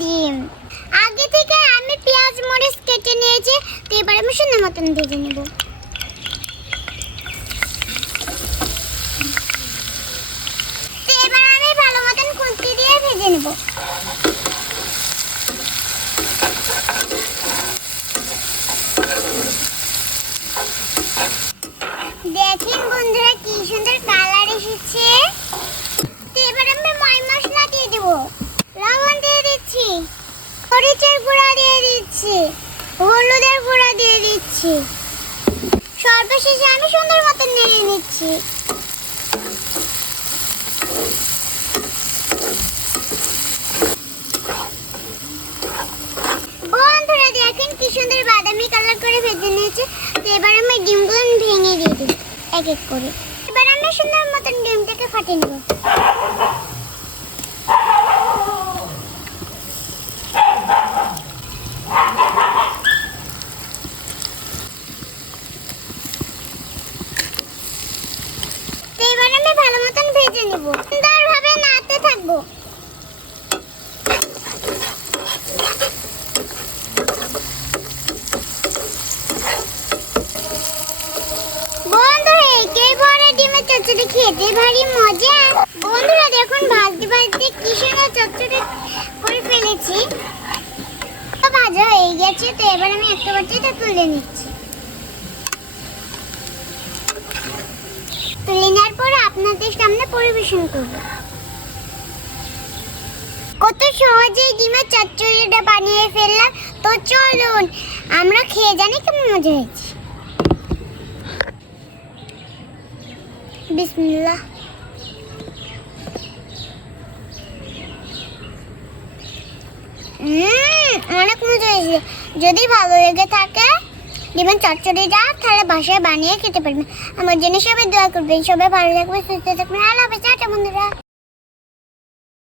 ডিম। আগে থেকে আমি পেঁয়াজ, মরিচ কেটে নিয়েছি, তো এবার আমি সুন্দর মতন ভেজে নেব। এবার আমি ভালো মতন খুন্তি দিয়ে ভেজে নেব। দেখেন বন্ধুরা কি সুন্দর কালার এসেছে তো এবার আমি ময় মশলা দিয়ে দেব লবণ দিয়ে দিচ্ছি মরিচের গুঁড়া দিয়ে দিচ্ছি। হলুদের গুঁড়া দিয়ে দিচ্ছি। সর্বশেষে আমি সুন্দর মতন নেড়ে নিচ্ছি। বন্ধুরা, দেখেন কি সুন্দর বাদামি কালার করে ভেজে নিয়েছে। এবার আমি ডিমগুলো ভেঙে দিয়ে দিই এক এক করে। এবার আমি সুন্দর মতন ডিমটাকে ফাটিয়ে নেব তো এবার আমি ভালো মতন ভেজে সুন্দরভাবে নাড়তে থাকব। বন্ধুরা একে ভরে ডিমের চচ্চড়ি খেতে ভারী মজা। বন্ধুরা, দেখুন, ভাজতে ভাজতে কি সুন্দর চচ্চড়ি করে ফেলেছি। ভাজা হয়ে গেছে, তো এবার আমি একটা বাটিতে তুলে নিচ্ছি তুলে নেওয়ার পরে পরিবেশন করব। কত সহজেই ডিমের চচ্চড়িটা বানিয়ে ফেললাম। তো চলুন, আমরা খেয়ে জানি কেমন মজা হয়েছে। অনেক মজা হয়েছে। যদি ভালো লেগে থাকে ডিমের চচ্চড়িটা তাহলে বাসায় বানিয়ে খেতে পারবেন আমার জন্য সবাই দোয়া করবেন, সবাই ভালো থাকবে সুস্থ থাকবেন। আল্লাহ হাফেজ বন্ধুরা।